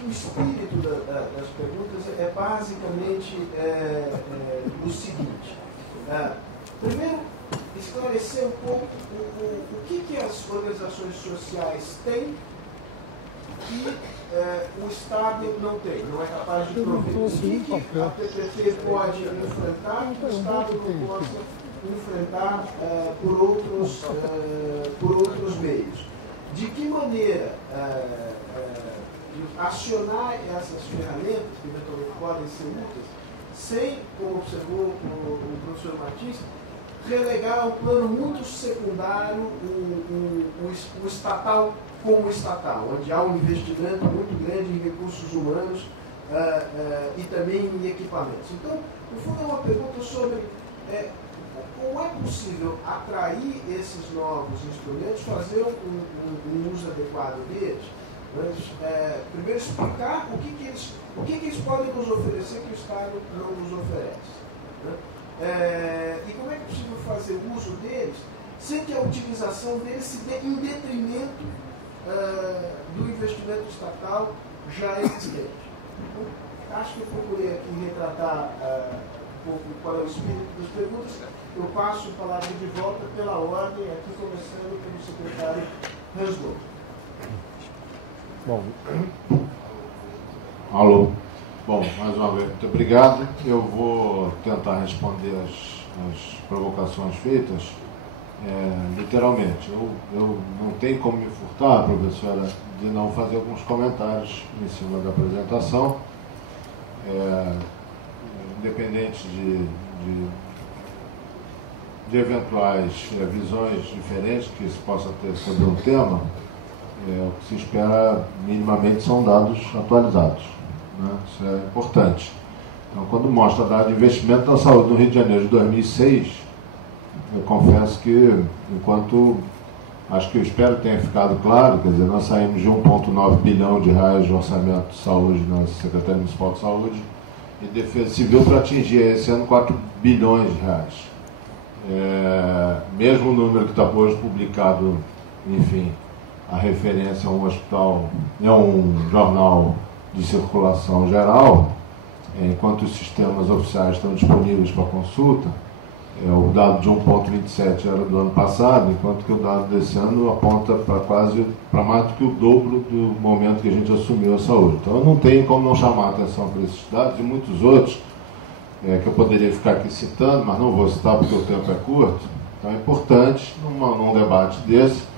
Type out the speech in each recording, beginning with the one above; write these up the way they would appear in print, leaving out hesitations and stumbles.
que o espírito das perguntas é basicamente o seguinte. Primeiro, esclarecer um pouco o que as organizações sociais têm que o Estado não tem, não é capaz de prover. O que a PPP pode enfrentar que o Estado não possa enfrentar por outros meios. De que maneira acionar essas ferramentas, que eventualmente podem ser úteis, sem, como observou o professor Martins, relegar um plano muito secundário o estatal como estatal, onde há um investimento muito grande em recursos humanos e também em equipamentos. Então, no fundo, é uma pergunta sobre como é possível atrair esses novos instrumentos, fazer um uso adequado deles. Mas, primeiro, explicar o que eles podem nos oferecer que o Estado não nos oferece. E como é que é possível fazer uso deles sem que a utilização deles se dê em detrimento do investimento estatal já existente. Então, acho que eu procurei aqui retratar um pouco qual é o espírito das perguntas. Eu passo a palavra de volta pela ordem, aqui começando pelo secretário Hansdorff. Bom. Alô. Bom, mais uma vez, muito obrigado. Eu vou tentar responder as provocações feitas literalmente. Eu não tenho como me furtar, professora, de não fazer alguns comentários em cima da apresentação, independente de eventuais visões diferentes que se possa ter sobre um tema. O que se espera minimamente são dados atualizados, né? Isso é importante. Então, quando mostra dado de investimento na saúde no Rio de Janeiro de 2006, eu confesso que, enquanto acho que eu espero que tenha ficado claro, quer dizer, nós saímos de 1,9 bilhão de reais de orçamento de saúde na Secretaria Municipal de Saúde e Defesa Civil para atingir esse ano 4 bilhões de reais. Mesmo o número que está hoje publicado, enfim, a referência a um hospital, é um jornal de circulação geral, enquanto os sistemas oficiais estão disponíveis para consulta, o dado de 1,27 era do ano passado, enquanto que o dado desse ano aponta para mais do que o dobro do momento que a gente assumiu a saúde. Então eu não tenho como não chamar a atenção para esses dados e muitos outros que eu poderia ficar aqui citando, mas não vou citar porque o tempo é curto. Então é importante, num debate desse,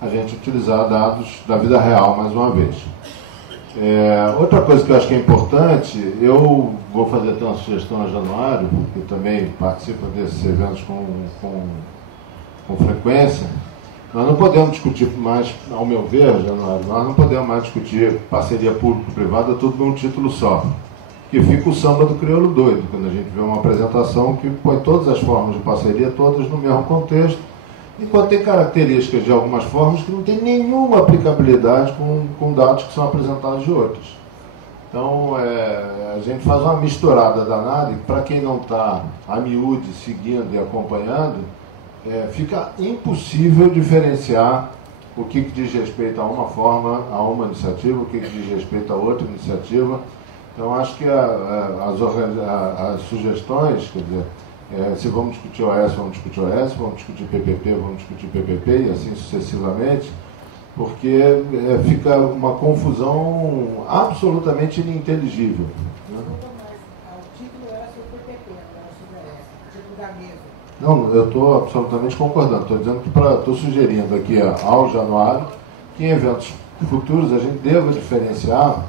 a gente utilizar dados da vida real mais uma vez. Outra coisa que eu acho que é importante, eu vou fazer até uma sugestão a Januário, que também participa desses eventos com frequência. Nós não podemos discutir mais, ao meu ver, Januário, nós não podemos mais discutir parceria público-privada tudo num título só. Que fica o samba do crioulo doido, quando a gente vê uma apresentação que põe todas as formas de parceria, todas no mesmo contexto, enquanto tem características de algumas formas que não tem nenhuma aplicabilidade com dados que são apresentados de outros. Então, a gente faz uma misturada danada e, para quem não está a miúde seguindo e acompanhando, fica impossível diferenciar o que diz respeito a uma forma, a uma iniciativa, o que diz respeito a outra iniciativa. Então, acho que as sugestões, quer dizer, se vamos discutir OS, vamos discutir OS, vamos discutir PPP, vamos discutir PPP e assim sucessivamente, porque fica uma confusão absolutamente ininteligível. Né? O título era sobre PPP, não era sobre OS, o título da mesa. Não, eu estou absolutamente concordando, estou sugerindo aqui ao Januário que em eventos futuros a gente deva diferenciar.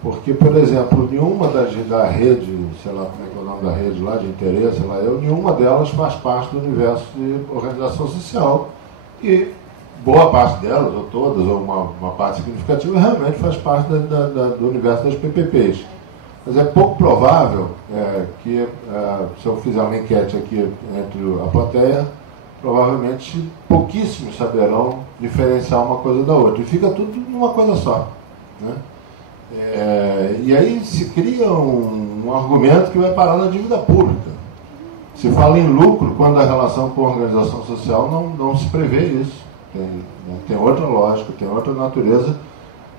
Porque, por exemplo, nenhuma da rede, sei lá como é que é o nome da rede lá, de interesse, nenhuma delas faz parte do universo de organização social. E boa parte delas, ou todas, ou uma parte significativa, realmente faz parte do universo das PPPs. Mas é pouco provável que, se eu fizer uma enquete aqui entre a plateia, provavelmente pouquíssimos saberão diferenciar uma coisa da outra. E fica tudo numa coisa só, né? E aí se cria um argumento que vai parar na dívida pública. Se fala em lucro quando a relação com a organização social não se prevê isso. Tem outra lógica, tem outra natureza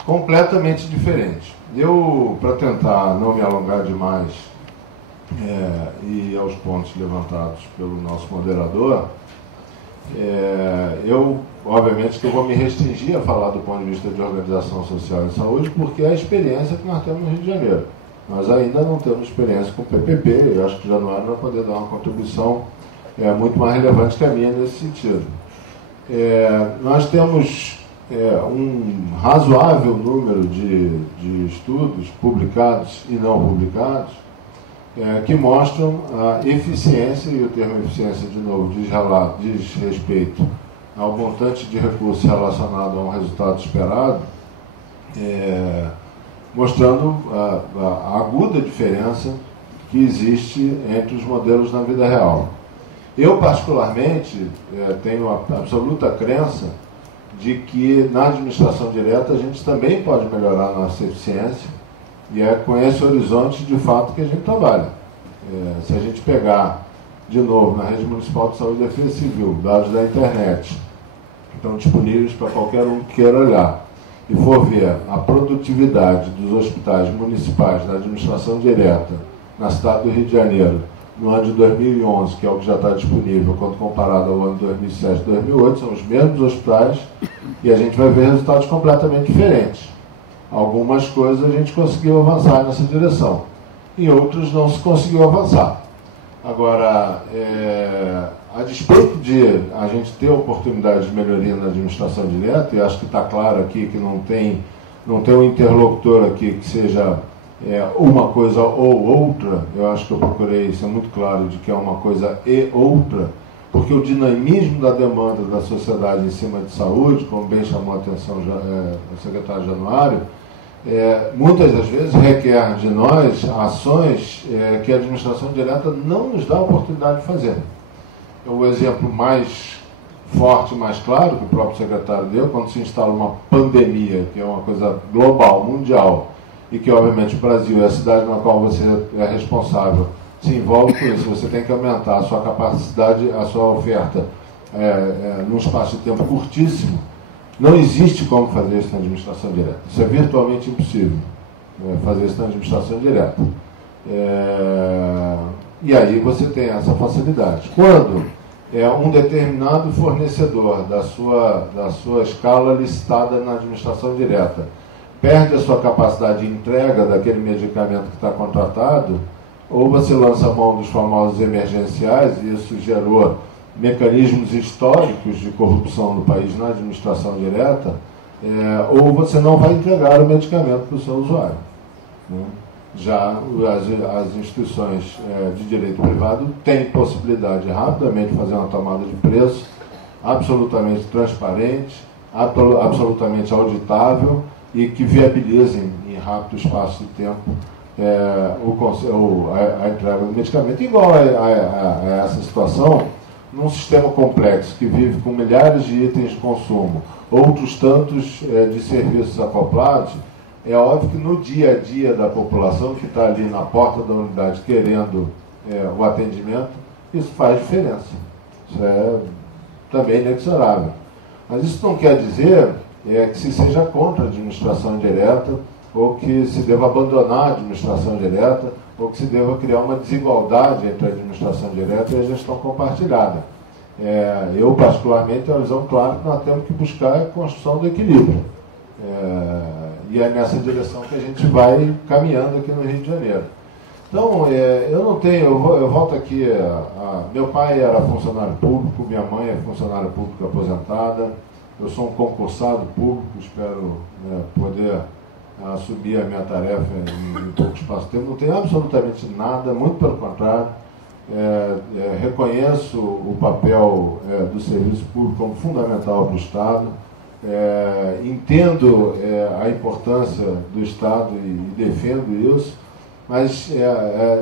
completamente diferente. Eu, para tentar não me alongar demais e aos pontos levantados pelo nosso moderador, eu, obviamente, que eu vou me restringir a falar do ponto de vista de organização social e saúde, porque é a experiência que nós temos no Rio de Janeiro. Nós ainda não temos experiência com o PPP, eu acho que o Januário vai poder dar uma contribuição muito mais relevante que a minha nesse sentido. Nós temos um razoável número de estudos publicados e não publicados que mostram a eficiência, e o termo eficiência, de novo, diz respeito ao montante de recursos relacionado a um resultado esperado, mostrando a aguda diferença que existe entre os modelos na vida real. Eu, particularmente, tenho a absoluta crença de que na administração direta a gente também pode melhorar a nossa eficiência, e é com esse horizonte de fato que a gente trabalha. Se a gente pegar, de novo, na Rede Municipal de Saúde e Defesa Civil, dados da internet, que estão disponíveis para qualquer um que queira olhar, e for ver a produtividade dos hospitais municipais da administração direta na cidade do Rio de Janeiro, no ano de 2011, que é o que já está disponível, quando comparado ao ano de 2007 e 2008, são os mesmos hospitais, e a gente vai ver resultados completamente diferentes. Algumas coisas a gente conseguiu avançar nessa direção, em outros não se conseguiu avançar. Agora, a despeito de a gente ter oportunidade de melhoria na administração direta, e acho que está claro aqui que não tem um interlocutor aqui que seja uma coisa ou outra, eu acho que eu procurei ser muito claro de que é uma coisa e outra, porque o dinamismo da demanda da sociedade em cima de saúde, como bem chamou a atenção o secretário Januário, muitas das vezes requer de nós ações que a administração direta não nos dá a oportunidade de fazer. O exemplo mais forte, mais claro, que o próprio secretário deu, quando se instala uma pandemia, que é uma coisa global, mundial, e que, obviamente, o Brasil é a cidade na qual você é responsável, se envolve com isso. Você tem que aumentar a sua capacidade, a sua oferta num espaço de tempo curtíssimo. Não existe como fazer isso na administração direta. Isso é virtualmente impossível, fazer isso na administração direta. E aí você tem essa facilidade. Quando um determinado fornecedor da sua escala listada na administração direta perde a sua capacidade de entrega daquele medicamento que está contratado, ou você lança a mão dos famosos emergenciais, e isso gerou mecanismos históricos de corrupção no país na administração direta, ou você não vai entregar o medicamento para o seu usuário. Né? Já as instituições de direito privado têm possibilidade de rapidamente fazer uma tomada de preço absolutamente transparente, absolutamente auditável, e que viabilizem em rápido espaço de tempo a entrega do medicamento. Igual a essa situação, num sistema complexo que vive com milhares de itens de consumo, outros tantos de serviços acoplados, é óbvio que no dia a dia da população que está ali na porta da unidade querendo o atendimento, isso faz diferença. Isso é também inexorável. Mas isso não quer dizer que se seja contra a administração direta, ou que se deva abandonar a administração direta, ou que se deva criar uma desigualdade entre a administração direta e a gestão compartilhada. Eu, particularmente, tenho a visão clara que nós temos que buscar a construção do equilíbrio. E é nessa direção que a gente vai caminhando aqui no Rio de Janeiro. Então, eu não tenho, eu volto aqui, meu pai era funcionário público, minha mãe é funcionária pública aposentada, eu sou um concursado público, espero poder assumir a minha tarefa em pouco espaço de tempo. Não tenho absolutamente nada, muito pelo contrário. Reconheço o papel do serviço público como fundamental para o Estado. Entendo a importância do Estado e defendo isso, mas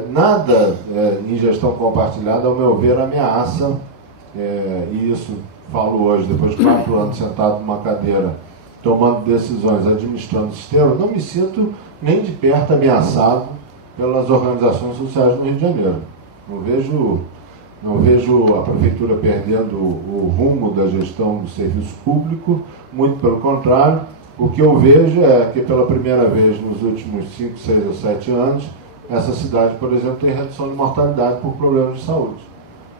nada em gestão compartilhada, ao meu ver, ameaça, e isso falo hoje, depois de 4 anos sentado numa cadeira, tomando decisões, administrando o sistema, não me sinto nem de perto ameaçado pelas organizações sociais no Rio de Janeiro. Não vejo a Prefeitura perdendo o rumo da gestão do serviço público, muito pelo contrário. O que eu vejo é que pela primeira vez nos últimos 5, 6 ou 7 anos, essa cidade, por exemplo, tem redução de mortalidade por problemas de saúde.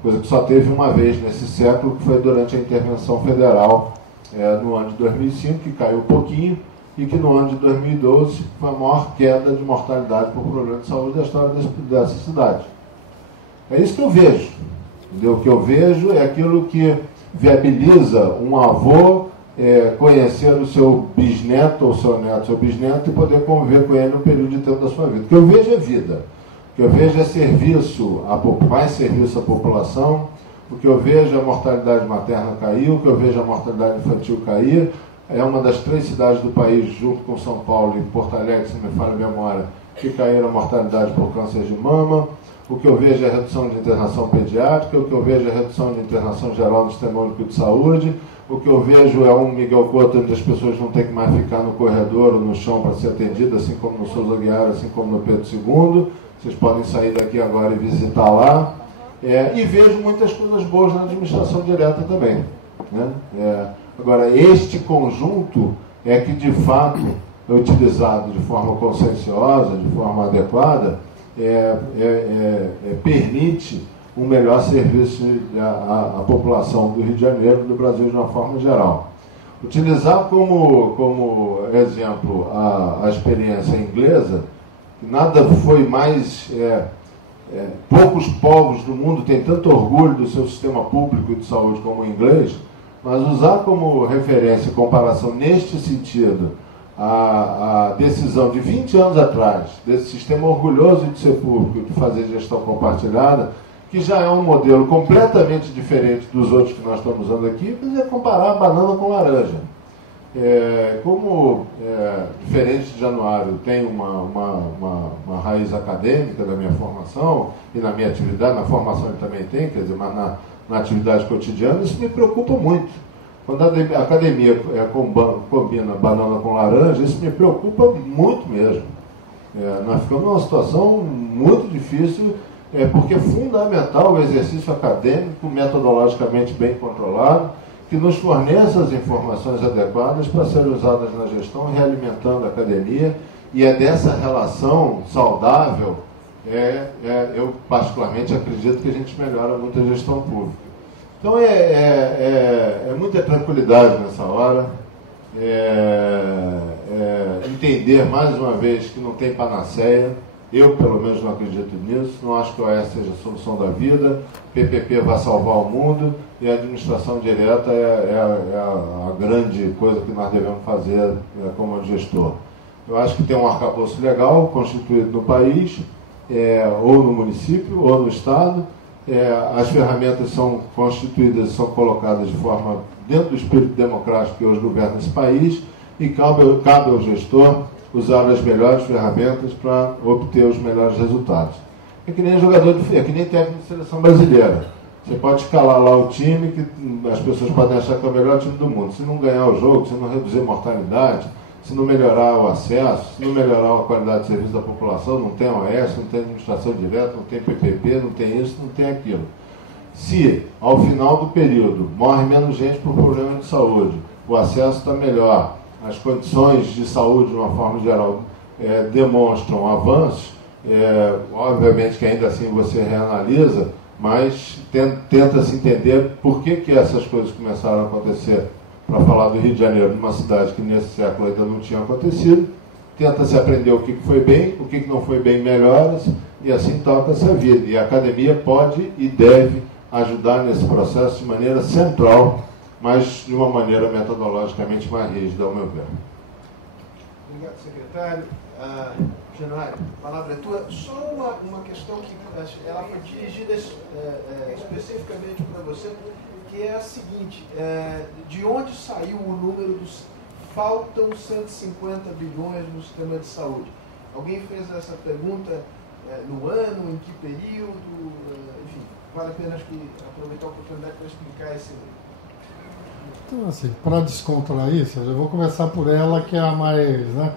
Coisa que só teve uma vez nesse século, que foi durante a intervenção federal no ano de 2005, que caiu um pouquinho, e que no ano de 2012 foi a maior queda de mortalidade por problemas de saúde da história dessa cidade. É isso que eu vejo. Entendeu? O que eu vejo é aquilo que viabiliza um avô conhecer o seu bisneto, ou seu neto, seu bisneto, e poder conviver com ele no período de tempo da sua vida. O que eu vejo é vida. O que eu vejo é serviço, mais serviço à população. O que eu vejo é a mortalidade materna cair, o que eu vejo é a mortalidade infantil cair. É uma das 3 cidades do país, junto com São Paulo e Porto Alegre, se não me falha a memória, que caíram a mortalidade por câncer de mama. O que eu vejo é a redução de internação pediátrica, o que eu vejo é a redução de internação geral no Sistema Único de Saúde. O que eu vejo é um Miguel Couto, onde as pessoas não têm que mais ficar no corredor ou no chão para ser atendidas, assim como no Souza Guiara, assim como no Pedro II. Vocês podem sair daqui agora e visitar lá. E vejo muitas coisas boas na administração direta também. Né? Agora, este conjunto é que, de fato, é utilizado de forma conscienciosa, de forma adequada, permite um melhor serviço à população do Rio de Janeiro e do Brasil de uma forma geral. Utilizar como exemplo a experiência inglesa, que nada foi mais... poucos povos do mundo têm tanto orgulho do seu sistema público de saúde como o inglês, mas usar como referência e comparação neste sentido a decisão de 20 anos atrás, desse sistema orgulhoso de ser público, de fazer gestão compartilhada, que já é um modelo completamente diferente dos outros que nós estamos usando aqui, mas é comparar banana com laranja. Diferente de Januário, tem uma raiz acadêmica da minha formação e na minha atividade, na formação ele também tem, quer dizer, mas na atividade cotidiana, isso me preocupa muito. Quando a academia combina banana com laranja, isso me preocupa muito mesmo. Nós ficamos numa situação muito difícil, porque é fundamental o exercício acadêmico, metodologicamente bem controlado, que nos forneça as informações adequadas para serem usadas na gestão, realimentando a academia, e é dessa relação saudável, eu particularmente acredito que a gente melhora muito a gestão pública. Então é muita tranquilidade nessa hora, entender mais uma vez que não tem panaceia. Eu, pelo menos, não acredito nisso, não acho que o OAS seja a solução da vida, PPP vai salvar o mundo, e a administração direta é a grande coisa que nós devemos fazer como gestor. Eu acho que tem um arcabouço legal constituído no país, ou no município, ou no Estado. As ferramentas são constituídas, são colocadas de forma dentro do espírito democrático que hoje governa esse país, e cabe ao gestor usar as melhores ferramentas para obter os melhores resultados. É que nem é que nem técnico de seleção brasileira. Você pode escalar lá o time, que as pessoas podem achar que é o melhor time do mundo. Se não ganhar o jogo, se não reduzir a mortalidade, se não melhorar o acesso, se não melhorar a qualidade de serviço da população, não tem OAS, não tem administração direta, não tem PPP, não tem isso, não tem aquilo. Se, ao final do período, morre menos gente por problema de saúde, o acesso está melhor, as condições de saúde, de uma forma geral, demonstram avanços, obviamente que ainda assim você reanalisa, mas tenta-se entender por que essas coisas começaram a acontecer, para falar do Rio de Janeiro, numa cidade que nesse século ainda não tinha acontecido, tenta-se aprender o que foi bem, o que não foi bem, melhora-se, e assim toca-se a vida. E a academia pode e deve ajudar nesse processo de maneira central, mas de uma maneira metodologicamente mais rígida, ao meu ver. Obrigado, secretário. Januário, a palavra é tua. Só uma questão que ela foi dirigida especificamente para você, que é a seguinte: de onde saiu o número dos faltam 150 bilhões no sistema de saúde? Alguém fez essa pergunta no ano, em que período? Enfim, vale a pena acho que aproveitar a oportunidade para explicar esse. Então, assim, para descontrair isso, eu vou começar por ela, que é a mais, né?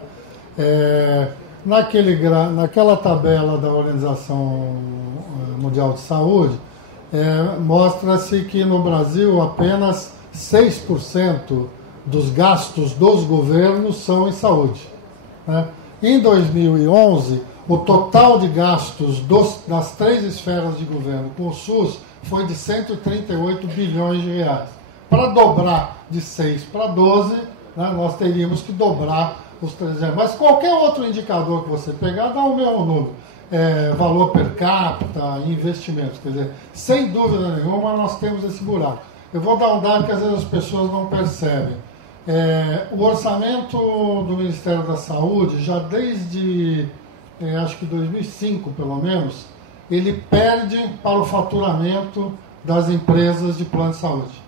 Naquela tabela da Organização Mundial de Saúde, mostra-se que no Brasil apenas 6% dos gastos dos governos são em saúde, né? Em 2011, o total de gastos das 3 esferas de governo com o SUS foi de 138 bilhões de reais. Para dobrar de 6 para 12, né, nós teríamos que dobrar os 300. Mas qualquer outro indicador que você pegar dá o mesmo número. Valor per capita, investimentos. Quer dizer, sem dúvida nenhuma, nós temos esse buraco. Eu vou dar um dado que às vezes as pessoas não percebem. O orçamento do Ministério da Saúde, já desde, acho que 2005 pelo menos, ele perde para o faturamento das empresas de plano de saúde.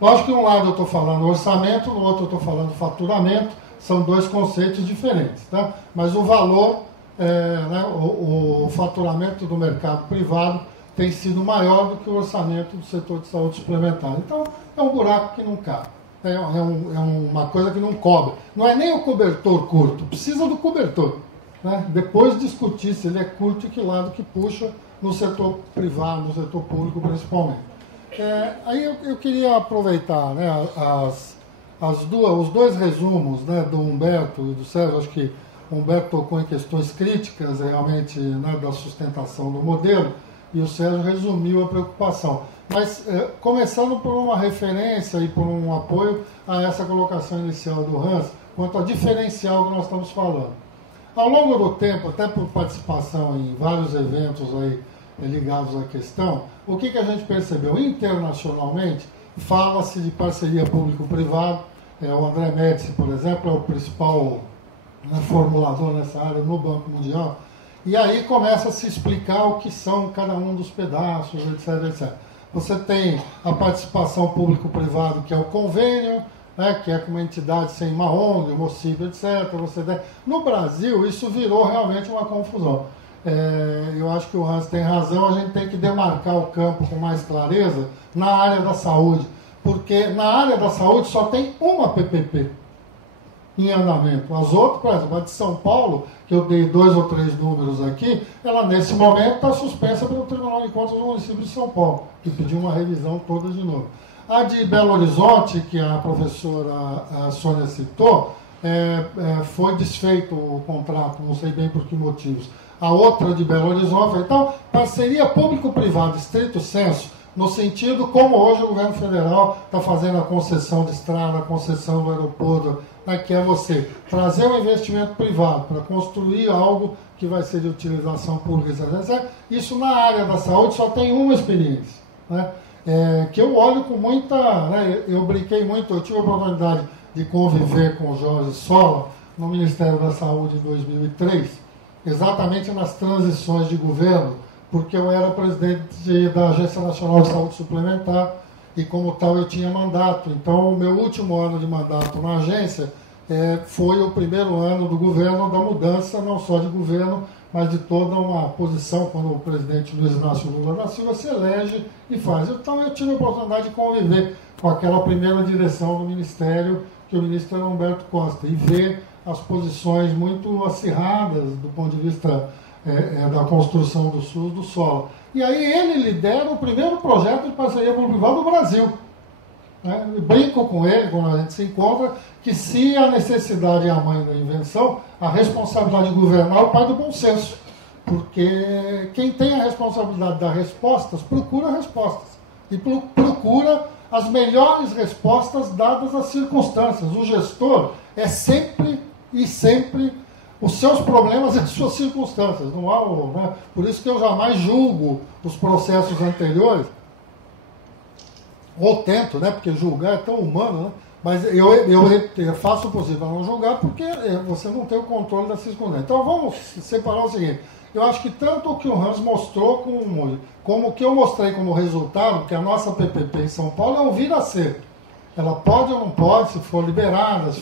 Lógico que de um lado eu estou falando orçamento, no outro eu estou falando faturamento, são 2 conceitos diferentes, tá? Mas o valor, né, o faturamento do mercado privado tem sido maior do que o orçamento do setor de saúde suplementar. Então, é um buraco que não cabe. É uma coisa que não cobre. Não é nem o cobertor curto, precisa do cobertor, né? Depois discutir se ele é curto e que lado que puxa no setor privado, no setor público principalmente. Aí eu queria aproveitar, né, os 2 resumos, né, do Humberto e do Sérgio. Acho que o Humberto tocou em questões críticas realmente, né, da sustentação do modelo, e o Sérgio resumiu a preocupação. Mas começando por uma referência e por um apoio a essa colocação inicial do Hans, quanto ao diferencial que nós estamos falando. Ao longo do tempo, até por participação em vários eventos aí ligados à questão, o que a gente percebeu? Internacionalmente, fala-se de parceria público-privado. O André Médici, por exemplo, é o principal, né, formulador nessa área no Banco Mundial. E aí começa a se explicar o que são cada um dos pedaços, etc, etc. Você tem a participação público-privado, que é o convênio, né, que é com uma entidade sem uma ONG, uma OCIP, etc. No Brasil, isso virou realmente uma confusão. Eu acho que o Hans tem razão, a gente tem que demarcar o campo com mais clareza na área da saúde, porque na área da saúde só tem uma PPP em andamento. As outras, por exemplo, a de São Paulo, que eu dei 2 ou 3 números aqui, ela nesse momento está suspensa pelo Tribunal de Contas do município de São Paulo, que pediu uma revisão toda de novo. A de Belo Horizonte, que a professora Sônia citou, foi desfeito o contrato, não sei bem por que motivos. A outra de Belo Horizonte, então, parceria público-privada, estrito senso, no sentido como hoje o governo federal está fazendo a concessão de estrada, a concessão do aeroporto, né, que é você trazer um investimento privado para construir algo que vai ser de utilização pública, etc. Isso na área da saúde só tem uma experiência, né, que eu olho com muita... Né, eu brinquei muito, eu tive a oportunidade de conviver com o Jorge Sola no Ministério da Saúde em 2003, exatamente nas transições de governo, porque eu era presidente da Agência Nacional de Saúde Suplementar e, como tal, eu tinha mandato. Então, o meu último ano de mandato na agência foi o primeiro ano do governo da mudança, não só de governo, mas de toda uma posição, quando o presidente Luiz Inácio Lula da Silva se elege e faz. Então, eu tive a oportunidade de conviver com aquela primeira direção do Ministério, que o ministro era Humberto Costa, e ver as posições muito acirradas do ponto de vista da construção do SUS, do solo. E aí ele lidera o primeiro projeto de parceria público-privada do Brasil. Né? Eu brinco com ele, quando a gente se encontra, que se a necessidade é a mãe da invenção, a responsabilidade de governar é o pai do bom senso. Porque quem tem a responsabilidade das respostas, procura respostas. E procura as melhores respostas dadas às circunstâncias. O gestor é sempre os seus problemas e as suas circunstâncias. Não há, né? Por isso que eu jamais julgo os processos anteriores, ou tento, né? Porque julgar é tão humano, né? Mas eu faço o possível para não julgar, porque você não tem o controle das circunstâncias. Então vamos separar o seguinte: eu acho que tanto o que o Hans mostrou como o que eu mostrei como resultado, que a nossa PPP em São Paulo é um vir a ser. Ela pode ou não pode, se for liberada,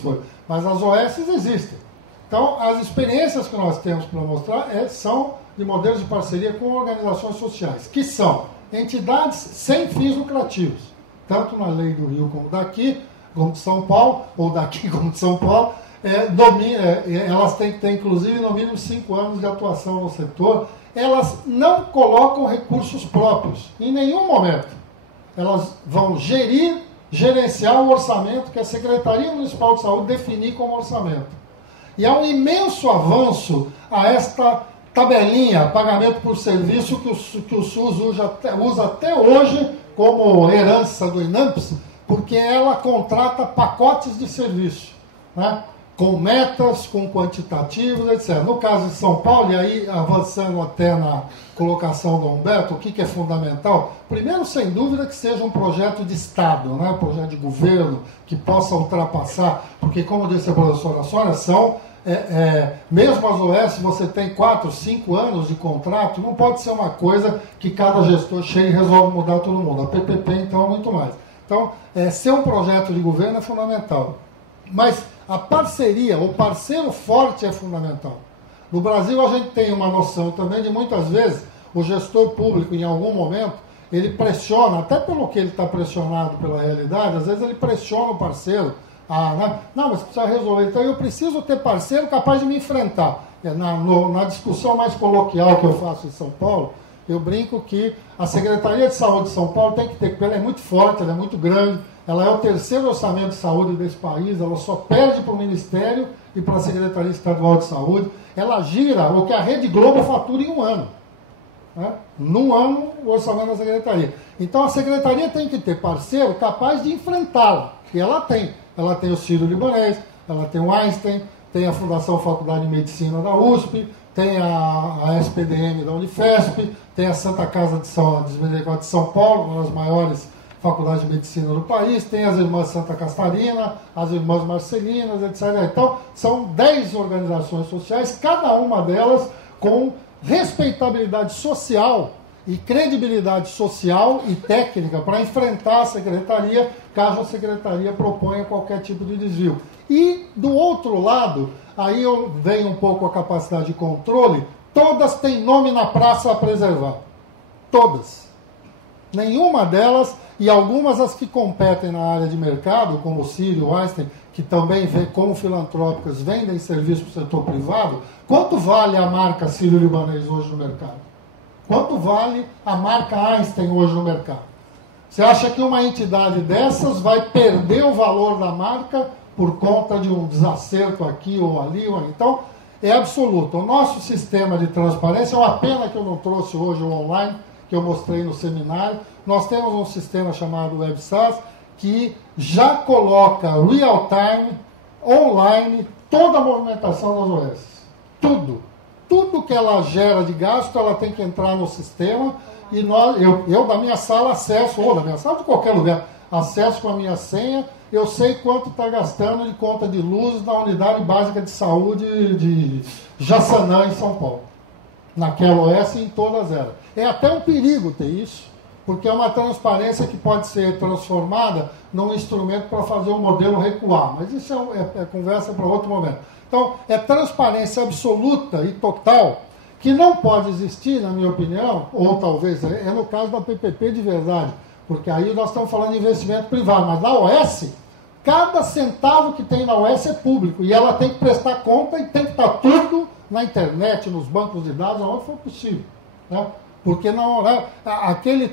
mas as OS existem. Então, as experiências que nós temos para mostrar são de modelos de parceria com organizações sociais, que são entidades sem fins lucrativos, tanto na lei do Rio como daqui, como de São Paulo, ou daqui como de São Paulo. Elas têm que ter, inclusive, no mínimo 5 anos de atuação no setor. Elas não colocam recursos próprios, em nenhum momento. Elas vão gerir gerenciar o orçamento que a Secretaria Municipal de Saúde definir como orçamento. E há um imenso avanço a esta tabelinha, pagamento por serviço, que o SUS usa até hoje como herança do INAMPS, porque ela contrata pacotes de serviço, né? Com metas, com quantitativos, etc. No caso de São Paulo, e aí avançando até na colocação do Humberto, o que é fundamental? Primeiro, sem dúvida, que seja um projeto de Estado, né? Um projeto de governo, que possa ultrapassar, porque, como disse a professora Sônia, são, mesmo as OS, você tem 4, 5 anos de contrato, não pode ser uma coisa que cada gestor chega e resolve mudar todo mundo. A PPP, então, é muito mais. Então, ser um projeto de governo é fundamental. Mas a parceria, o parceiro forte é fundamental. No Brasil, a gente tem uma noção também de, muitas vezes, o gestor público, em algum momento, ele pressiona, até pelo que ele está pressionado pela realidade, às vezes ele pressiona o parceiro. Não, mas precisa resolver. Então, eu preciso ter parceiro capaz de me enfrentar. Na discussão mais coloquial que eu faço em São Paulo, eu brinco que a Secretaria de Saúde de São Paulo tem que ter, porque ela é muito forte, ela é muito grande, ela é o terceiro orçamento de saúde desse país, ela só perde para o Ministério e para a Secretaria Estadual de Saúde. Ela gira o que a Rede Globo fatura em um ano. Né? Num ano, o orçamento da Secretaria. Então, a Secretaria tem que ter parceiro capaz de enfrentá-la. E ela tem. Ela tem o Sírio-Libanês, ela tem o Einstein, tem a Fundação Faculdade de Medicina da USP, tem a SPDM da Unifesp, tem a Santa Casa de São Paulo, uma das maiores faculdades de medicina do país, tem as Irmãs Santa Catarina, as Irmãs Marcelinas, etc. Então, são 10 organizações sociais, cada uma delas com respeitabilidade social e credibilidade social e técnica para enfrentar a Secretaria, caso a Secretaria proponha qualquer tipo de desvio. E, do outro lado, aí eu venho um pouco a capacidade de controle, todas têm nome na praça a preservar. Todas. Nenhuma delas, e algumas as que competem na área de mercado, como o Sírio, o Einstein, que também, como filantrópicas, vendem serviço para o setor privado. Quanto vale a marca Sírio-Libanês hoje no mercado? Quanto vale a marca Einstein hoje no mercado? Você acha que uma entidade dessas vai perder o valor da marca por conta de um desacerto aqui ou ali? Então, é absoluto. O nosso sistema de transparência, é uma pena que eu não trouxe hoje o online, que eu mostrei no seminário. Nós temos um sistema chamado WebSAS, que já coloca real-time, online, toda a movimentação das OS. Tudo. Tudo que ela gera de gasto, ela tem que entrar no sistema. E eu da minha sala acesso, ou da minha sala de qualquer lugar, acesso com a minha senha, eu sei quanto está gastando de conta de luz na unidade básica de saúde de Jaçanã, em São Paulo. Naquela OS e em todas elas. É até um perigo ter isso, porque é uma transparência que pode ser transformada num instrumento para fazer o modelo recuar. Mas isso é conversa para outro momento. Então, é transparência absoluta e total, que não pode existir, na minha opinião, ou talvez é no caso da PPP de verdade, porque aí nós estamos falando de investimento privado, mas na OS, cada centavo que tem na OS é público, e ela tem que prestar conta e tem que estar tudo na internet, nos bancos de dados, aonde for possível. Né? Porque não, né,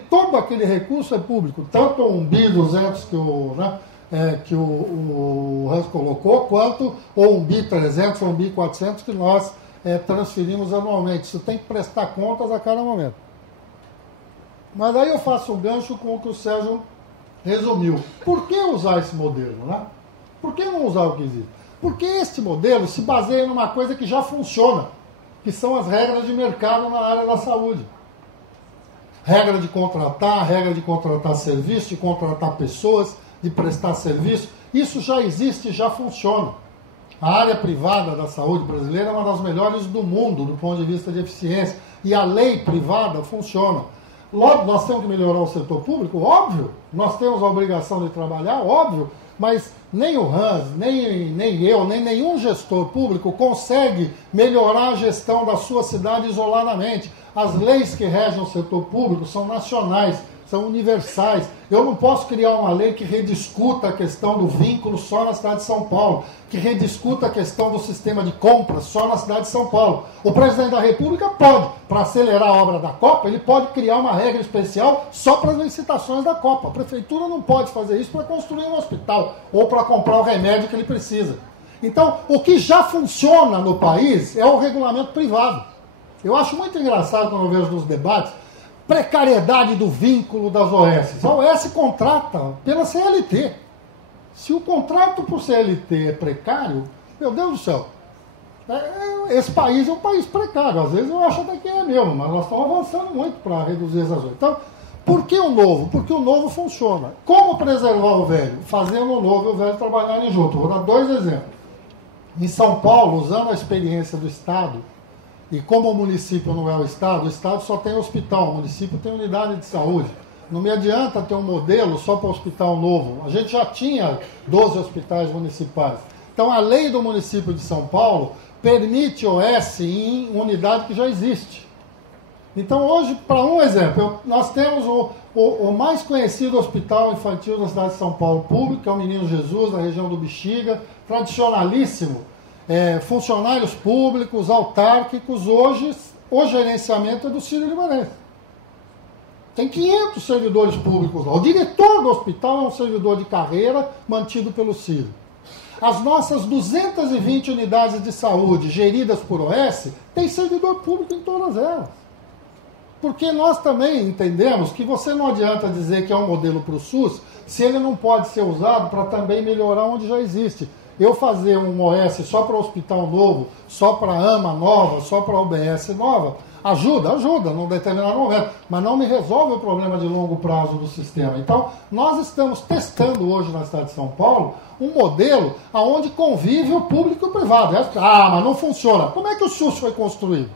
todo aquele recurso é público, tanto o 1 bi 200 que o Hans colocou, quanto o 1 bi 300 ou 1 bi 400 que nós transferimos anualmente. Isso tem que prestar contas a cada momento. Mas aí eu faço um gancho com o que o Sérgio resumiu. Por que usar esse modelo? Né? Por que não usar o que existe? Porque este modelo se baseia numa coisa que já funciona, que são as regras de mercado na área da saúde. Regra de contratar serviço, de contratar pessoas, de prestar serviço. Isso já existe, já funciona. A área privada da saúde brasileira é uma das melhores do mundo, do ponto de vista de eficiência. E a lei privada funciona. Logo, nós temos que melhorar o setor público? Óbvio. Nós temos a obrigação de trabalhar? Óbvio. Mas nem o Hans, nem eu, nem nenhum gestor público consegue melhorar a gestão da sua cidade isoladamente. As leis que regem o setor público são nacionais, são universais. Eu não posso criar uma lei que rediscuta a questão do vínculo só na cidade de São Paulo, que rediscuta a questão do sistema de compras só na cidade de São Paulo. O presidente da República pode, para acelerar a obra da Copa, ele pode criar uma regra especial só para as licitações da Copa. A prefeitura não pode fazer isso para construir um hospital ou para comprar o remédio que ele precisa. Então, o que já funciona no país é o regulamento privado. Eu acho muito engraçado quando eu vejo nos debates precariedade do vínculo das OS. A OS contrata pela CLT. Se o contrato por CLT é precário, meu Deus do céu, esse país é um país precário. Às vezes eu acho até que é mesmo, mas nós estamos avançando muito para reduzir essas coisas. Então, por que o novo? Porque o novo funciona. Como preservar o velho? Fazendo o novo e o velho trabalharem junto. Vou dar 2 exemplos. Em São Paulo, usando a experiência do Estado, e como o município não é o Estado só tem hospital, o município tem unidade de saúde. Não me adianta ter um modelo só para o hospital novo. A gente já tinha 12 hospitais municipais. Então, a lei do município de São Paulo permite OS em unidade que já existe. Então, hoje, para um exemplo, nós temos o mais conhecido hospital infantil da cidade de São Paulo público, que é o Menino Jesus, na região do Bexiga, tradicionalíssimo. Funcionários públicos, autárquicos, hoje o gerenciamento é do Círio Libanês. Tem 500 servidores públicos lá. O diretor do hospital é um servidor de carreira mantido pelo Círio. As nossas 220 unidades de saúde geridas por OS tem servidor público em todas elas. Porque nós também entendemos que você não adianta dizer que é um modelo para o SUS se ele não pode ser usado para também melhorar onde já existe. Eu fazer um OS só para hospital novo, só para AMA nova, só para UBS nova, ajuda num determinado momento, mas não me resolve o problema de longo prazo do sistema. Então, nós estamos testando hoje na cidade de São Paulo um modelo onde convive o público e o privado. Mas não funciona. Como é que o SUS foi construído?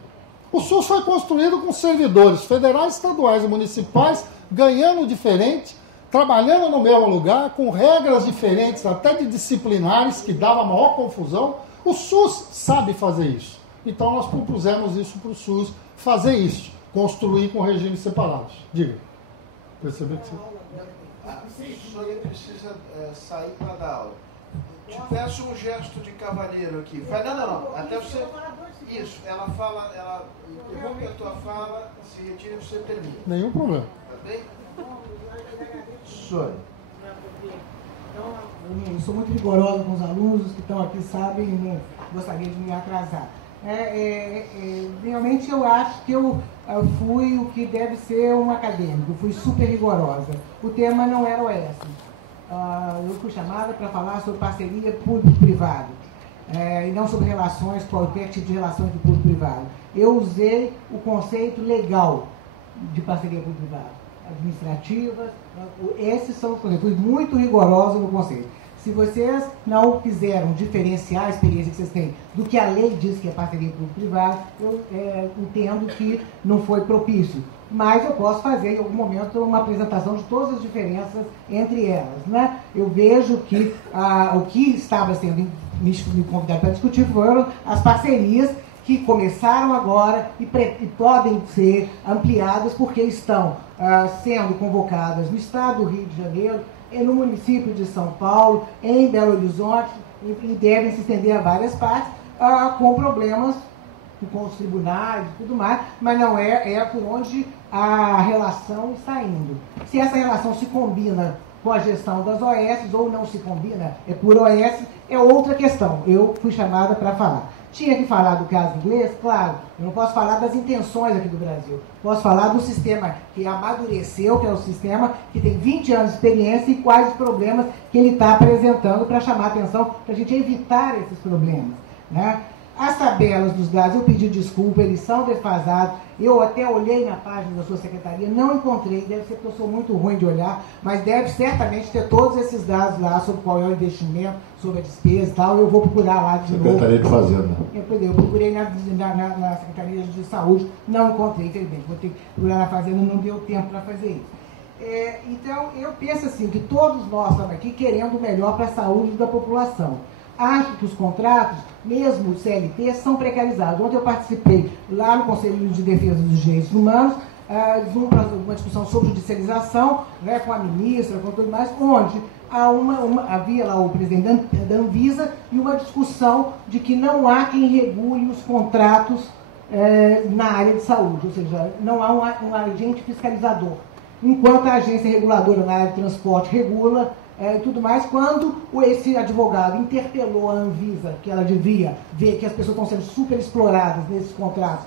O SUS foi construído com servidores federais, estaduais e municipais ganhando diferente, trabalhando no mesmo lugar, com regras diferentes, até de disciplinares, que dava maior confusão. O SUS sabe fazer isso. Então nós propusemos isso para o SUS, fazer isso, construir com regimes separados. Diga. Percebeu que você... O senhor precisa sair para dar aula. Te peço um gesto de cavalheiro aqui. Não. Até você... Isso, ela interrompe a tua fala, se retira e você termina. Nenhum problema. Tá bem? Senhor. Eu sou muito rigorosa com os alunos, os que estão aqui sabem, não gostaria de me atrasar. Realmente eu acho que eu fui o que deve ser um acadêmico, fui super rigorosa. O tema não era OS. Eu fui chamada para falar sobre parceria público-privado, e não sobre relações, qualquer tipo de relação entre público-privado. Eu usei o conceito legal de parceria público-privado, administrativas, esses são os conceitos. Fui muito rigorosa no conceito. Se vocês não quiseram diferenciar a experiência que vocês têm do que a lei diz que é parceria público-privada, eu entendo que não foi propício. Mas eu posso fazer, em algum momento, uma apresentação de todas as diferenças entre elas. Né? Eu vejo que o que estava sendo me convidado para discutir foram as parcerias que começaram agora e podem ser ampliadas porque estão sendo convocadas no estado do Rio de Janeiro, no município de São Paulo, em Belo Horizonte, e devem se estender a várias partes, com problemas com os tribunais e tudo mais, mas não é por onde a relação está indo. Se essa relação se combina com a gestão das OS ou não se combina, é por OS, é outra questão. Eu fui chamada para falar. Tinha que falar do caso inglês? Claro. Eu não posso falar das intenções aqui do Brasil. Posso falar do sistema que amadureceu, que é o sistema que tem 20 anos de experiência e quais os problemas que ele está apresentando para chamar a atenção, para a gente evitar esses problemas. Né? As tabelas dos dados, eu pedi desculpa, eles são defasados. Eu até olhei na página da sua secretaria, não encontrei, deve ser porque eu sou muito ruim de olhar, mas deve certamente ter todos esses dados lá sobre qual é o investimento, sobre a despesa e tal. Eu vou procurar lá de novo. Secretaria de Fazenda. Eu procurei na Secretaria de Saúde, não encontrei, infelizmente. Vou ter que procurar na Fazenda, não deu tempo para fazer isso. Então, eu penso assim, que todos nós estamos aqui querendo o melhor para a saúde da população. Acho que os contratos, mesmo os CLT, são precarizados. Ontem eu participei lá no Conselho de Defesa dos Direitos Humanos, uma discussão sobre judicialização, né, com a ministra, com tudo mais, onde havia lá o presidente da Anvisa e uma discussão de que não há quem regule os contratos na área de saúde, ou seja, não há um agente fiscalizador. Enquanto a agência reguladora na área de transporte regula e tudo mais, quando esse advogado interpelou a Anvisa, que ela devia ver que as pessoas estão sendo super exploradas nesses contratos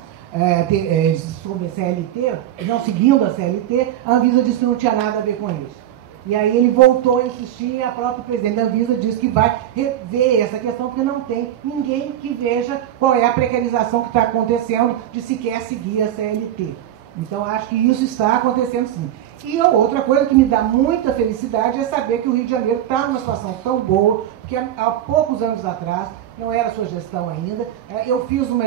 sobre a CLT, não seguindo a CLT, a Anvisa disse que não tinha nada a ver com isso. E aí ele voltou a insistir e a própria presidente da Anvisa disse que vai rever essa questão, porque não tem ninguém que veja qual é a precarização que está acontecendo de sequer seguir a CLT. Então, acho que isso está acontecendo sim. E a outra coisa que me dá muita felicidade é saber que o Rio de Janeiro está numa situação tão boa, que há poucos anos atrás, não era a sua gestão ainda, eu fiz um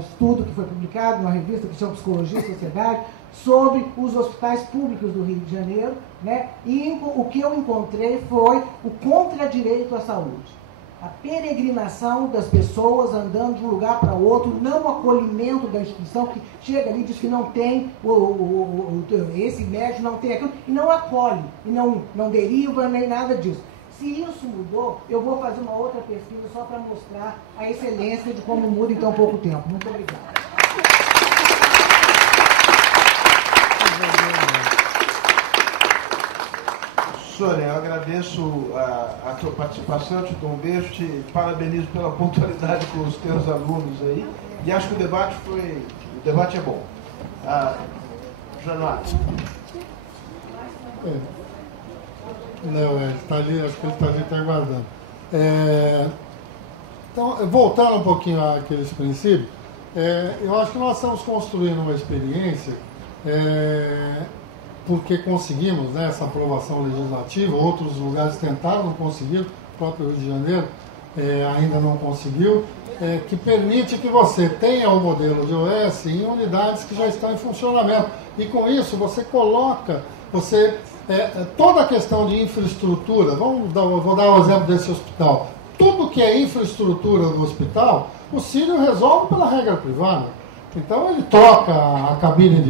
estudo que foi publicado numa revista que chama Psicologia e Sociedade, sobre os hospitais públicos do Rio de Janeiro, né? E o que eu encontrei foi o contradireito à saúde. A peregrinação das pessoas andando de um lugar para outro, não o acolhimento da instituição, que chega ali e diz que não tem, esse médico não tem aquilo, e não acolhe, e não deriva nem nada disso. Se isso mudou, eu vou fazer uma outra pesquisa só para mostrar a excelência de como muda em tão pouco tempo. Muito obrigado. Sônia, eu agradeço a tua participação, te dou um beijo, te parabenizo pela pontualidade com os teus alunos aí, e acho que o debate é bom. Januário. Não, ele está ali, acho que ele está ali, está aguardando. Então, voltando um pouquinho àqueles princípios, eu acho que nós estamos construindo uma experiência porque conseguimos, né, essa aprovação legislativa, outros lugares tentaram, não conseguiram, o próprio Rio de Janeiro ainda não conseguiu, que permite que você tenha o modelo de OS em unidades que já estão em funcionamento. E com isso você coloca, toda a questão de infraestrutura, vou dar um exemplo desse hospital, tudo que é infraestrutura do hospital, o Sírio resolve pela regra privada. Então ele troca a cabine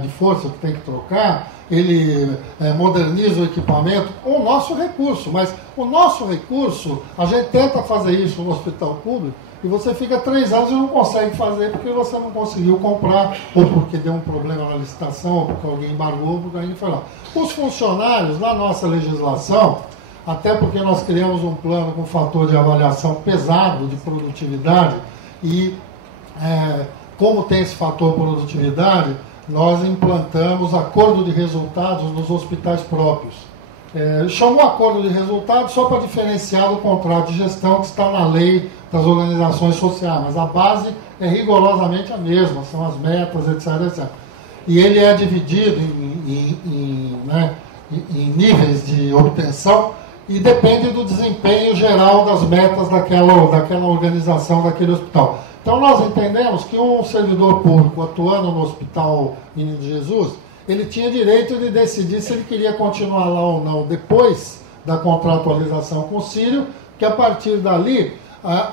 de força que tem que trocar, ele moderniza o equipamento com o nosso recurso, mas o nosso recurso, a gente tenta fazer isso no hospital público e você fica 3 anos e não consegue fazer porque você não conseguiu comprar, ou porque deu um problema na licitação, ou porque alguém embargou, ou porque alguém foi lá. Os funcionários, na nossa legislação, até porque nós criamos um plano com fator de avaliação pesado de produtividade e como tem esse fator produtividade, nós implantamos acordo de resultados nos hospitais próprios. Chamou acordo de resultados só para diferenciar do contrato de gestão que está na lei das organizações sociais, mas a base é rigorosamente a mesma, são as metas, etc, etc. E ele é dividido em níveis de obtenção e depende do desempenho geral das metas daquela organização, daquele hospital. Então nós entendemos que um servidor público atuando no Hospital Menino de Jesus, ele tinha direito de decidir se ele queria continuar lá ou não depois da contratualização com o Sírio, que a partir dali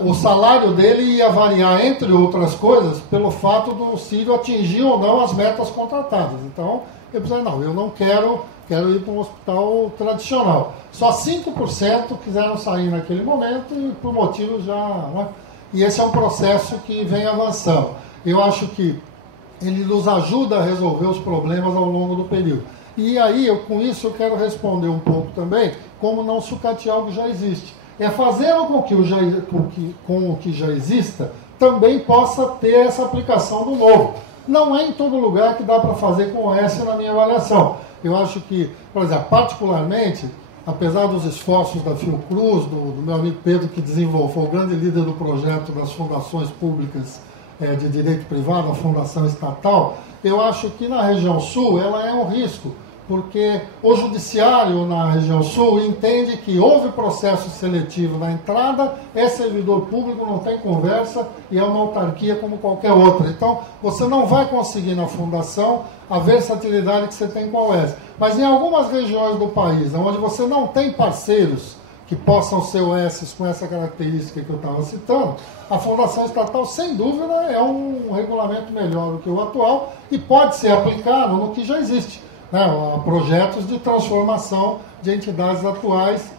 o salário dele ia variar, entre outras coisas, pelo fato do Sírio atingir ou não as metas contratadas. Então eu pensei, não, eu não quero ir para um hospital tradicional. Só 5% quiseram sair naquele momento e por motivos já... E esse é um processo que vem avançando. Eu acho que ele nos ajuda a resolver os problemas ao longo do período. E aí, com isso, eu quero responder um pouco também como não sucatear o que já existe. É fazer com que o que já exista também possa ter essa aplicação do novo. Não é em todo lugar que dá para fazer com OS na minha avaliação. Eu acho que, por exemplo, particularmente... apesar dos esforços da Fiocruz, do meu amigo Pedro, que desenvolveu, foi o grande líder do projeto das fundações públicas de direito privado, a fundação estatal, eu acho que na região sul ela é um risco, porque o judiciário na região sul entende que houve processo seletivo na entrada, é servidor público, não tem conversa e é uma autarquia como qualquer outra. Então, você não vai conseguir na fundação a versatilidade que você tem com a UES. Mas em algumas regiões do país, onde você não tem parceiros que possam ser OS com essa característica que eu estava citando, a fundação estatal, sem dúvida, é um regulamento melhor do que o atual e pode ser aplicado no que já existe, né? A projetos de transformação de entidades atuais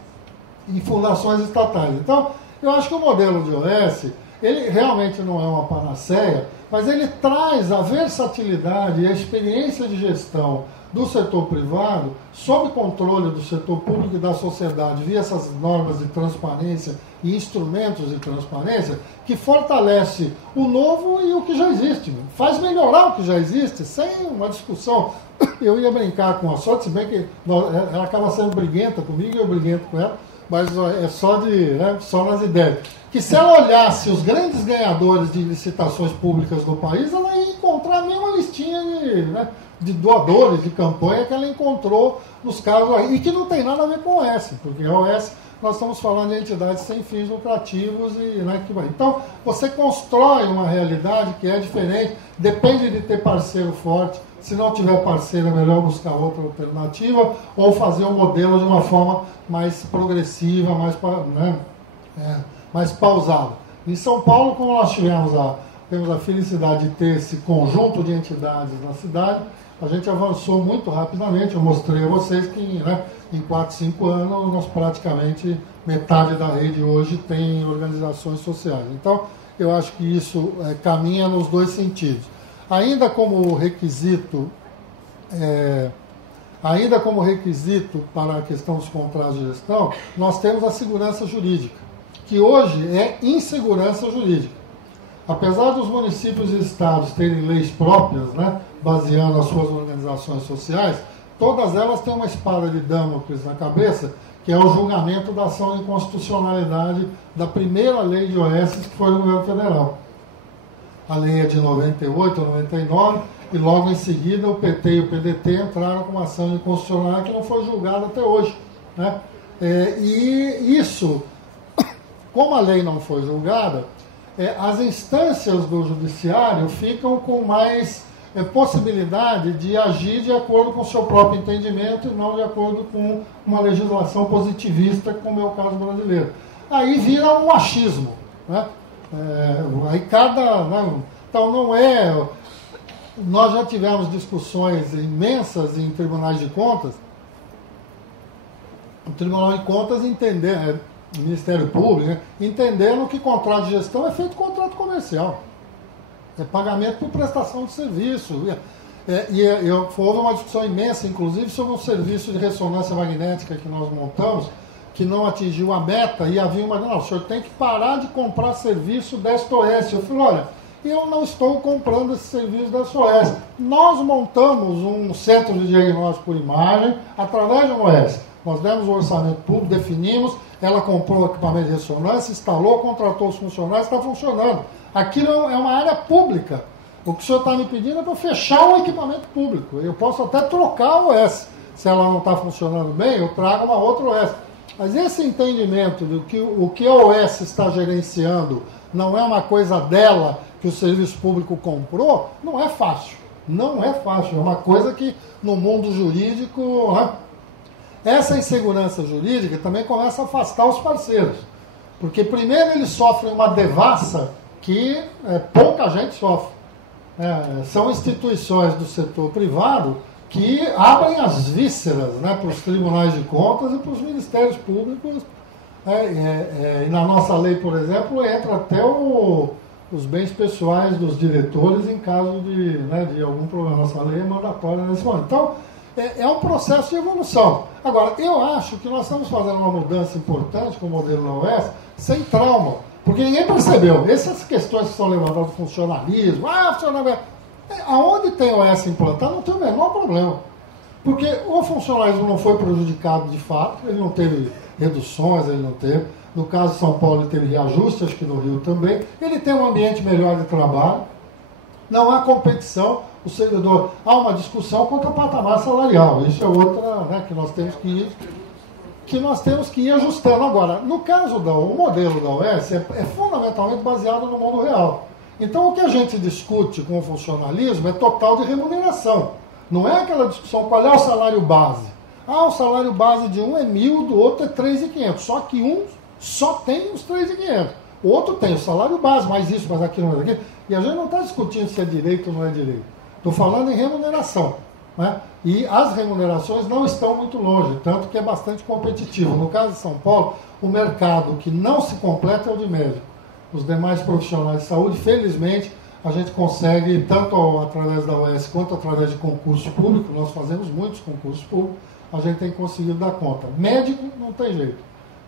em fundações estatais. Então, eu acho que o modelo de OS, ele realmente não é uma panaceia, mas ele traz a versatilidade e a experiência de gestão do setor privado, sob controle do setor público e da sociedade, via essas normas de transparência e instrumentos de transparência, que fortalece o novo e o que já existe. Faz melhorar o que já existe, sem uma discussão. Eu ia brincar com a sorte, se bem que ela acaba sendo briguenta comigo e eu briguento com ela, mas é só nas ideias. Que se ela olhasse os grandes ganhadores de licitações públicas do país, ela ia encontrar a mesma listinha de doadores de campanha que ela encontrou nos casos aí, e que não tem nada a ver com o OS, porque a OS nós estamos falando de entidades sem fins lucrativos e que vai. Então, você constrói uma realidade que é diferente, depende de ter parceiro forte. Se não tiver parceiro, é melhor buscar outra alternativa ou fazer um modelo de uma forma mais progressiva, mais pausada. Em São Paulo, como nós temos a felicidade de ter esse conjunto de entidades na cidade, a gente avançou muito rapidamente. Eu mostrei a vocês que em 4, 5 anos, nós praticamente metade da rede hoje tem organizações sociais. Então, eu acho que isso caminha nos dois sentidos. Ainda como requisito para a questão dos contratos de gestão, nós temos a segurança jurídica, que hoje é insegurança jurídica. Apesar dos municípios e estados terem leis próprias, baseando as suas organizações sociais, todas elas têm uma espada de Damocles na cabeça, que é o julgamento da ação de inconstitucionalidade da primeira lei de OS, que foi no governo federal. A lei é de 98, 99, e logo em seguida o PT e o PDT entraram com uma ação de inconstitucionalidade que não foi julgada até hoje. E isso, como a lei não foi julgada, as instâncias do judiciário ficam com mais possibilidade de agir de acordo com o seu próprio entendimento e não de acordo com uma legislação positivista, como é o caso brasileiro. Aí vira um achismo. Então não é... Nós já tivemos discussões imensas em tribunais de contas. O Tribunal de Contas o Ministério Público, entendendo que contrato de gestão é feito contrato comercial. É pagamento por prestação de serviço. Houve uma discussão imensa, inclusive, sobre um serviço de ressonância magnética que nós montamos, que não atingiu a meta, e havia o senhor tem que parar de comprar serviço da SOS. Eu falei, olha, eu não estou comprando esse serviço da SOS. Nós montamos um centro de diagnóstico por imagem através de um OS. Nós demos o orçamento público, definimos, ela comprou o equipamento de ressonância, instalou, contratou os funcionários, está funcionando. Aquilo é uma área pública. O que o senhor está me pedindo é para fechar o equipamento público. Eu posso até trocar o OS. Se ela não está funcionando bem, eu trago uma outra OS. Mas esse entendimento de que o que a OS está gerenciando não é uma coisa dela que o serviço público comprou, não é fácil. Não é fácil. É uma coisa que no mundo jurídico... Essa insegurança jurídica também começa a afastar os parceiros. Porque primeiro eles sofrem uma devassa que pouca gente sofre. São instituições do setor privado que abrem as vísceras para os tribunais de contas e para os ministérios públicos. E na nossa lei, por exemplo, entra até os bens pessoais dos diretores em caso de algum problema. Nossa lei é mandatória nesse momento. Então, é um processo de evolução. Agora, eu acho que nós estamos fazendo uma mudança importante com o modelo da OS sem trauma, porque ninguém percebeu. Essas questões que são levantadas do funcionalismo, aonde tem OS implantado não tem o menor problema. Porque o funcionalismo não foi prejudicado de fato, ele não teve reduções, ele não teve. No caso de São Paulo, ele teve reajuste, acho que no Rio também. Ele tem um ambiente melhor de trabalho, não há competição. O servidor, há uma discussão quanto ao patamar salarial. Isso é outra que nós temos que ir ajustando. Agora, no caso o modelo da OS é fundamentalmente baseado no mundo real. Então, o que a gente discute com o funcionalismo é total de remuneração. Não é aquela discussão qual é o salário base. Ah, o salário base de um é 1.000, do outro é 3.500. Só que um só tem os 3.500. O outro tem o salário base, mais isso, mais aquilo, mais aquilo. E a gente não está discutindo se é direito ou não é direito. Estou falando em remuneração. Né? E as remunerações não estão muito longe, tanto que é bastante competitivo. No caso de São Paulo, o mercado que não se completa é o de médico. Os demais profissionais de saúde, felizmente, a gente consegue, tanto através da UES quanto através de concurso público, nós fazemos muitos concursos públicos, a gente tem conseguido dar conta. Médico não tem jeito.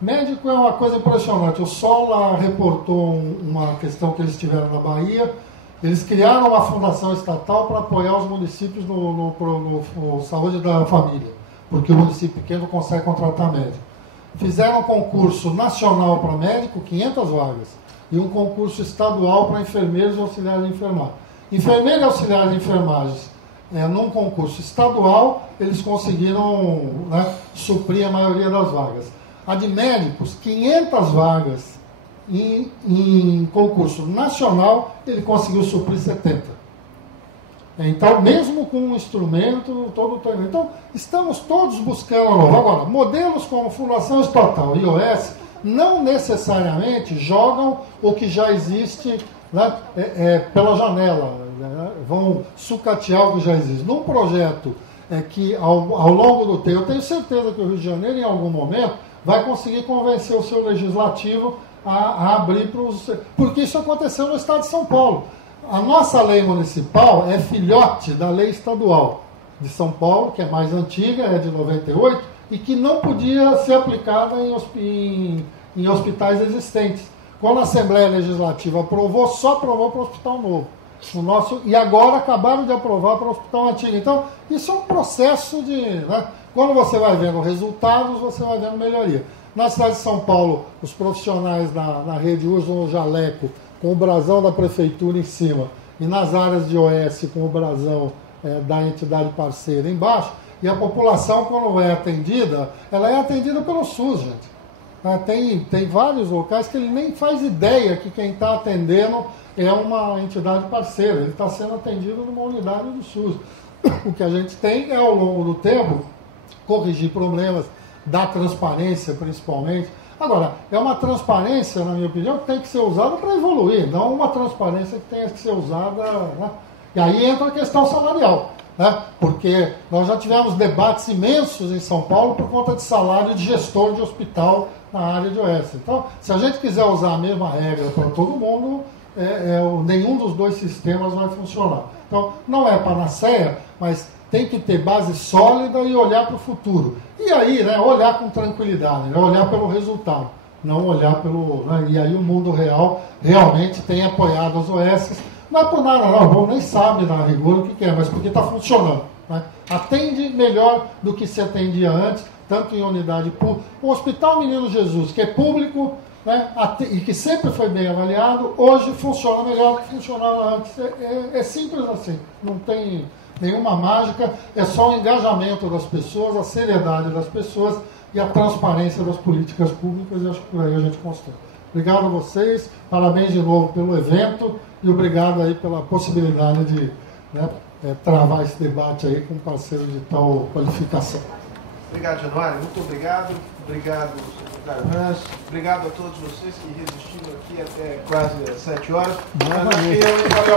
Médico é uma coisa impressionante. O Sol lá reportou uma questão que eles tiveram na Bahia. Eles criaram uma fundação estatal para apoiar os municípios no saúde da família, porque o município pequeno não consegue contratar médico. Fizeram um concurso nacional para médico, 500 vagas, e um concurso estadual para enfermeiros e auxiliares de enfermagem. Enfermeiro e auxiliares de enfermagem, num concurso estadual, eles conseguiram, né, suprir a maioria das vagas. A de médicos, 500 vagas em concurso nacional, ele conseguiu suprir 70. Então, mesmo com um instrumento, todo. Então, estamos todos buscando novo. Agora, modelos como Fundação Estatal e OS não necessariamente jogam o que já existe, né, pela janela, né, vão sucatear o que já existe. Num projeto que, ao longo do tempo, eu tenho certeza que o Rio de Janeiro, em algum momento, vai conseguir convencer o seu legislativo a abrir para os... Porque isso aconteceu no estado de São Paulo. A nossa lei municipal é filhote da lei estadual de São Paulo, que é mais antiga, é de 98, e que não podia ser aplicada em hospitais existentes. Quando a Assembleia Legislativa aprovou, só aprovou para o Hospital Novo. E agora acabaram de aprovar para o Hospital Antigo. Então, isso é um processo de... Né, quando você vai vendo resultados, você vai vendo melhoria. Na cidade de São Paulo, os profissionais na rede usam o jaleco com o brasão da prefeitura em cima, e nas áreas de OS com o brasão da entidade parceira embaixo, e a população, quando é atendida, ela é atendida pelo SUS, gente. Tem vários locais que ele nem faz ideia que quem está atendendo é uma entidade parceira, ele está sendo atendido numa unidade do SUS. O que a gente tem é, ao longo do tempo, corrigir problemas, dar transparência, principalmente. Agora, é uma transparência, na minha opinião, que tem que ser usada para evoluir, não uma transparência que tenha que ser usada... Né? E aí entra a questão salarial, né? Porque nós já tivemos debates imensos em São Paulo por conta de salário de gestor de hospital na área de OS. Então, se a gente quiser usar a mesma regra para todo mundo, nenhum dos dois sistemas vai funcionar. Então, não é panaceia, mas tem que ter base sólida e olhar para o futuro. E aí, né, olhar com tranquilidade, né, olhar pelo resultado, não olhar pelo... Né, e aí o mundo real realmente tem apoiado as OS. Não é por nada, não, bom, nem sabe na rigor o que é, mas porque está funcionando. Né? Atende melhor do que se atendia antes, tanto em unidade pública. O Hospital Menino Jesus, que é público, né, e que sempre foi bem avaliado, hoje funciona melhor do que funcionava antes. É simples assim, não tem nenhuma mágica, é só o engajamento das pessoas, a seriedade das pessoas e a transparência das políticas públicas, e acho que por aí a gente constrói. Obrigado a vocês, parabéns de novo pelo evento e obrigado aí pela possibilidade de, né, travar esse debate aí com um parceiro de tal qualificação. Obrigado, Januário, muito obrigado. Obrigado, secretário Hans. Obrigado a todos vocês que resistiram aqui até quase 7 horas. Valeu.